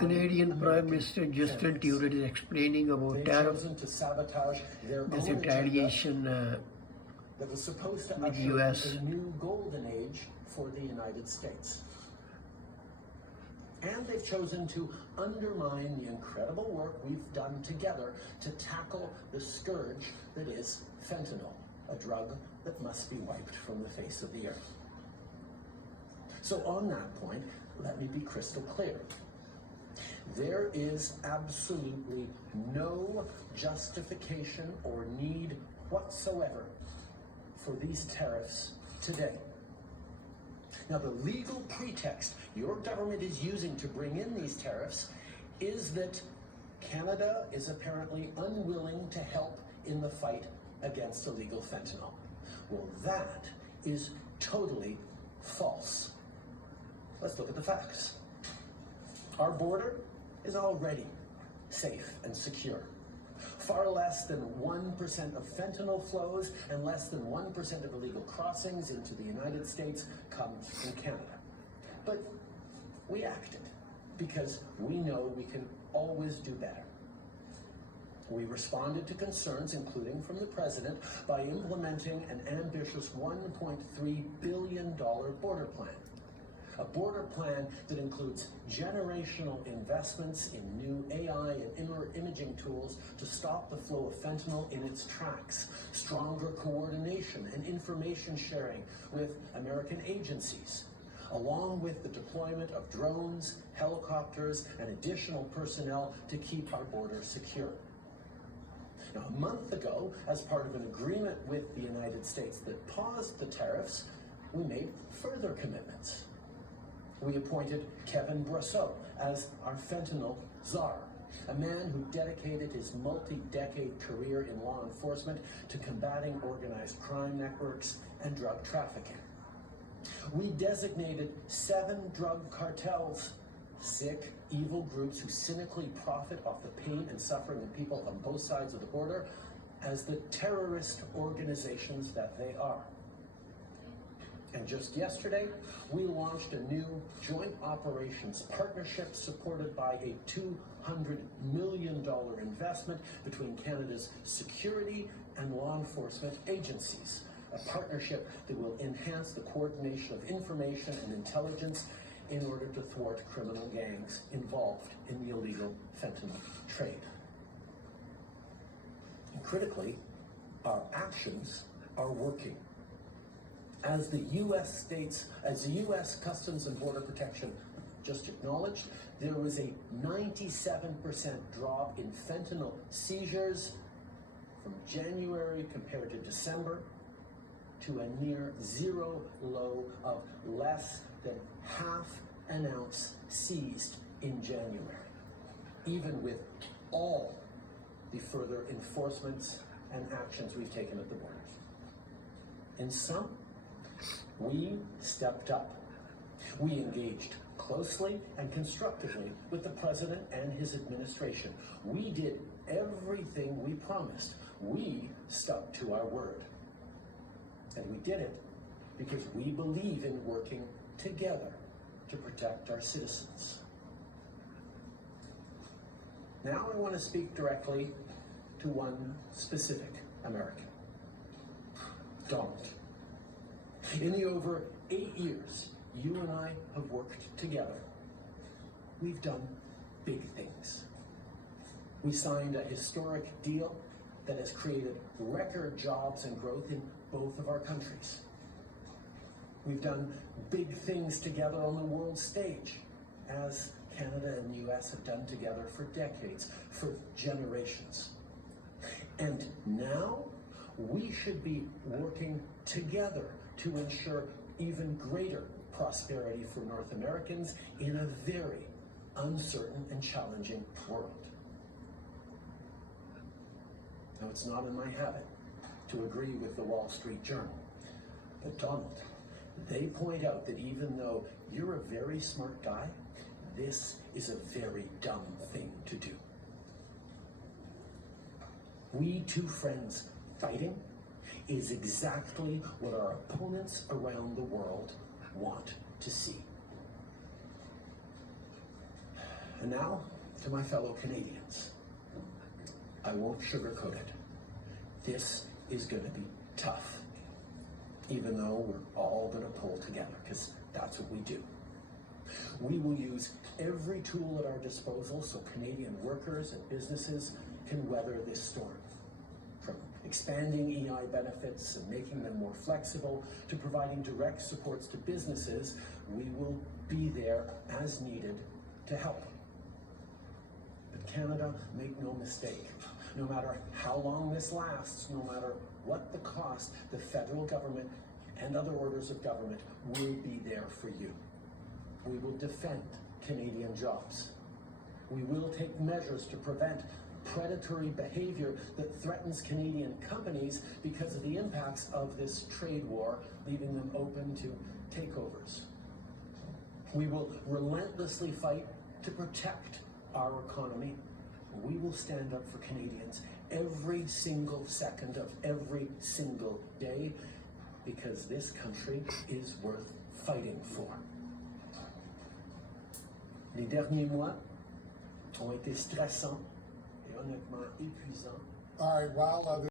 Canadian Prime Minister Justin Trudeau is explaining about tariff, this retaliation that was supposed to with the usher US. a new golden age for the United States. And they've chosen to undermine the incredible work we've done together to tackle the scourge that is fentanyl, a drug that must be wiped from the face of the earth. So on that point, let me be crystal clear. There is absolutely no justification or need whatsoever for these tariffs today. Now, the legal pretext your government is using to bring in these tariffs is that Canada is apparently unwilling to help in the fight against illegal fentanyl. Well, that is totally false. Let's look at the facts. Our border is already safe and secure. Far less than 1% of fentanyl flows and less than 1% of illegal crossings into the United States come from Canada. But we acted because we know we can always do better. We responded to concerns, including from the President, by implementing an ambitious $1.3 billion border plan. A border plan that includes generational investments in new AI and imaging tools to stop the flow of fentanyl in its tracks, stronger coordination and information sharing with American agencies, along with the deployment of drones, helicopters, and additional personnel to keep our border secure. Now, a month ago, as part of an agreement with the United States that paused the tariffs, we made further commitments. We appointed Kevin Brosseau as our fentanyl czar, a man who dedicated his multi-decade career in law enforcement to combating organized crime networks and drug trafficking. We designated 7 drug cartels, sick, evil groups who cynically profit off the pain and suffering of people on both sides of the border, as the terrorist organizations that they are. And just yesterday, we launched a new joint operations partnership supported by a $200 million investment between Canada's security and law enforcement agencies. A partnership that will enhance the coordination of information and intelligence in order to thwart criminal gangs involved in the illegal fentanyl trade. And critically, our actions are working. As the U.S. Customs and Border Protection just acknowledged, there was a 97% drop in fentanyl seizures from January compared to December, to a near zero low of less than half an ounce seized in January, even with all the further enforcements and actions we've taken at the borders. In sum, we stepped up. We engaged closely and constructively with the President and his administration. We did everything we promised. We stuck to our word. And we did it because we believe in working together to protect our citizens. Now I want to speak directly to one specific American, Donald. In the over 8 years you and I have worked together, we've done big things. We signed a historic deal that has created record jobs and growth in both of our countries. We've done big things together on the world stage, as Canada and the US have done together for decades, for generations. And now we should be working together to ensure even greater prosperity for North Americans in a very uncertain and challenging world. Now, it's not in my habit to agree with the Wall Street Journal, but Donald, they point out that even though you're a very smart guy, this is a very dumb thing to do. We two friends fighting is exactly what our opponents around the world want to see. And now, to my fellow Canadians, I won't sugarcoat it. This is going to be tough, even though we're all going to pull together, because that's what we do. We will use every tool at our disposal so Canadian workers and businesses can weather this storm. From expanding EI benefits and making them more flexible to providing direct supports to businesses, we will be there as needed to help. But Canada, make no mistake, no matter how long this lasts, no matter what the cost, the federal government and other orders of government will be there for you. We will defend Canadian jobs. We will take measures to prevent predatory behavior that threatens Canadian companies because of the impacts of this trade war, leaving them open to takeovers. We will relentlessly fight to protect our economy. We will stand up for Canadians every single second of every single day because this country is worth fighting for. Les derniers mois ont été stressants et honnêtement épuisants. All right, well,